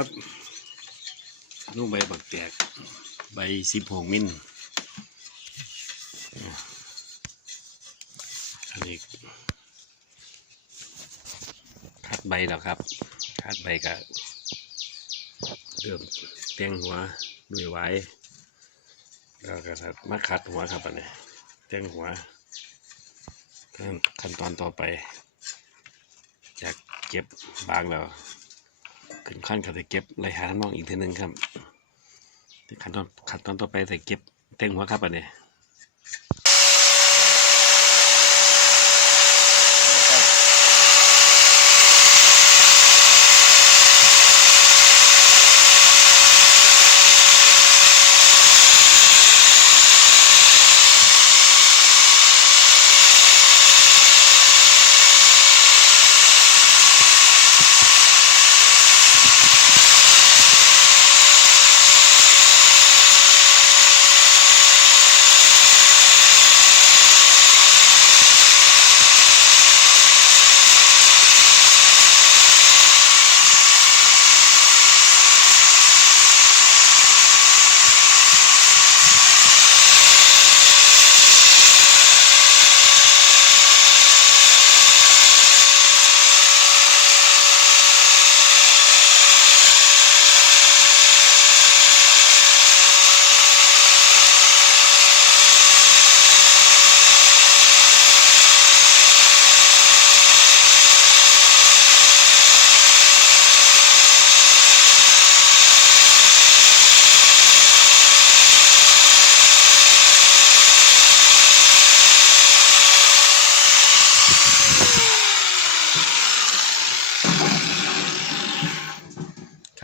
ครับลูกใบบักแตก ใบสิบหกมิลอันนี้คัดใบแล้วครับ คัดใบก็เริ่มแต่งหัวด้วยไว้แล้วก็มาคัดหัวครับอันนี้แต่งหัวขั้นตอนต่อไปจากเก็บบางแล้ว ขึ้นขั้นก็จะเก็บไรหาน้องอีกทีหนึ่งครับขั้นตอนขั้นตอนต่อไปใส่เก็บเต็งหัวครับอันนี้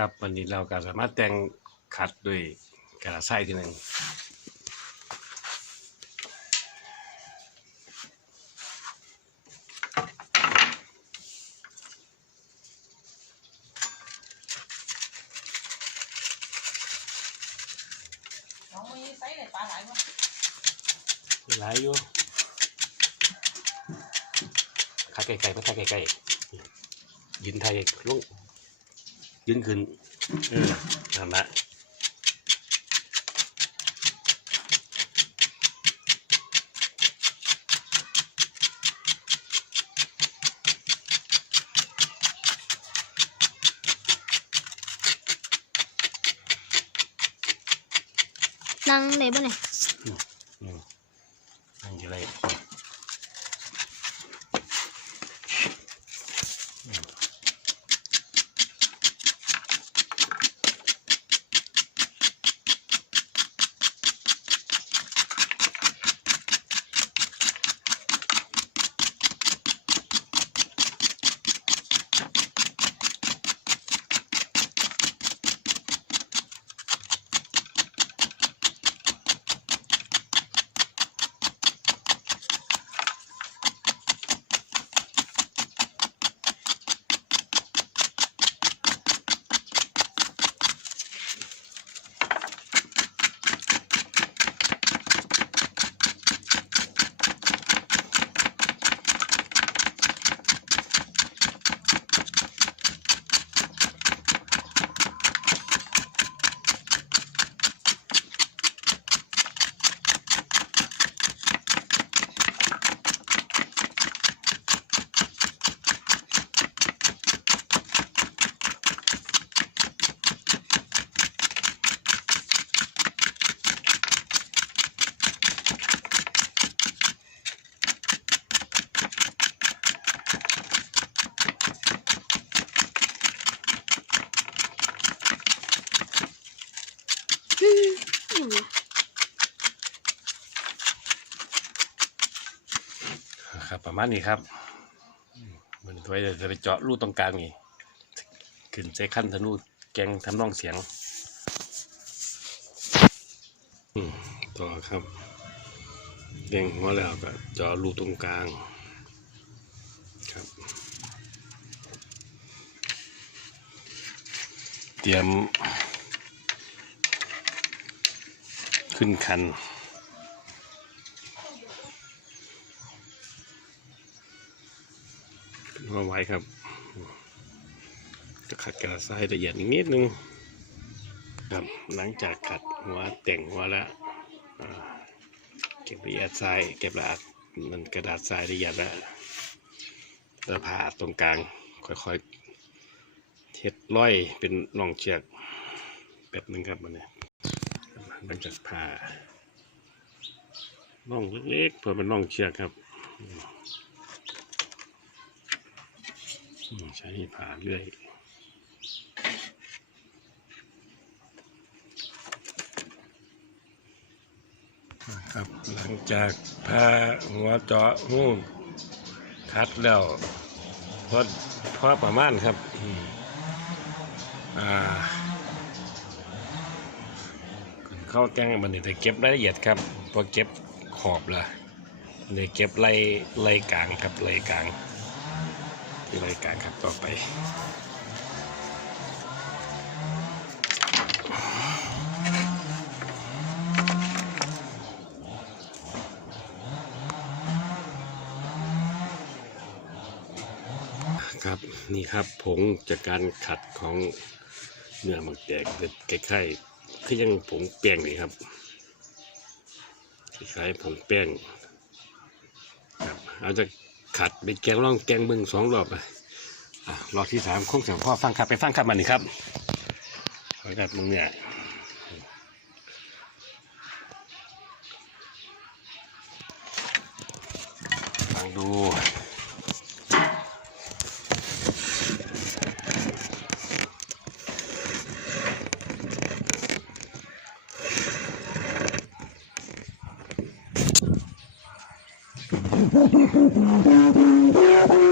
ครับ วันนี้เราก็สามารถแต่งคัดด้วยกระดาษทรายทีหนึ่งน้องมีไซส์ไหนปลาหลายวะหลายอยู่คัดไกลๆไม่คัดไกลๆยืนไทยลง ยืนขึ้นเออนั่นละนั่งได้บ่เนี่ย ครับ ประมาณนี้ครับมเหมือนไว้จะไปเจาะรูตรงกลางนี่ขึ้นใช้ขั้นธนูแกงทำนองเสียงต่อครับแดงหัวแล้วก็เจาะรูตรงกลางครับเตรียมขึ้นคัน มาไว้ครับ จะขัดกระดาษทรายละเอียดอีกนิดนึงครับหลังจากขัดหัวแต่งหัวแล้วเก็บละเอียดทรายเก็บละอียดมันกระดาษทรายละเอียดแล้วแล้วผ่าตรงกลางค่อยๆเท็ดร้อยเป็นร่องเชือกแบบนึงครับมันเนี่ยหลังจากผ่าร่องเล็กๆเพื่อเป็นร่องเชือกครับ ใช้ผ่าเรื่อยครับหลังจากผ่าหัวเจาะหูคัดแล้วพอพอประมาณครับอ่าเข้าแกงมันจะเก็บรายละเอียดครับพอเก็บขอบละเลยเก็บไล่ไล่กลางครับไล่กลาง รายการครับต่อไปครับนี่ครับผงจากการขัดของเนื้อหมักแตกเป็นคล้ายๆคือยังผงแป้งนี่ครับคล้ายๆผงแป้งครับเอาจะ ขัดไปแกงร่องแกงเบิ้งสองรอบอะรอบที่สามคงเสียงพ่อฟังครับไปฟังครับมันนี่ครับขอกับมึงเนี่ยฟังดู ハハハハ!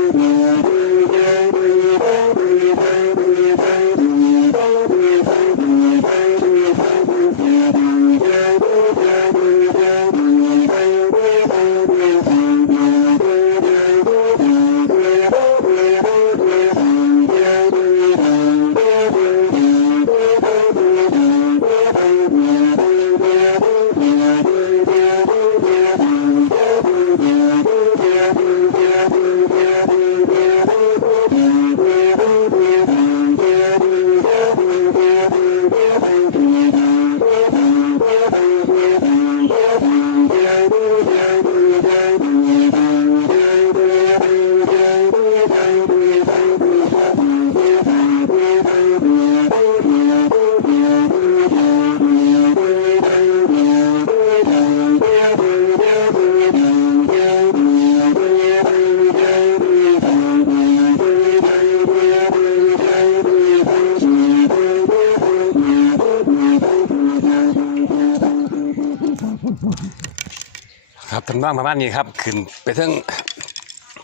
ครับทำนองประมาณนี้ครับ ขึ้นไปทั้ง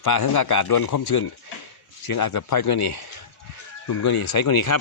ฟ้าทั้งอากาศดวนคมชื้น เสียงอาจจะพ่อยก็นี้นุ่มก็นี่ใสก็นี่ครับ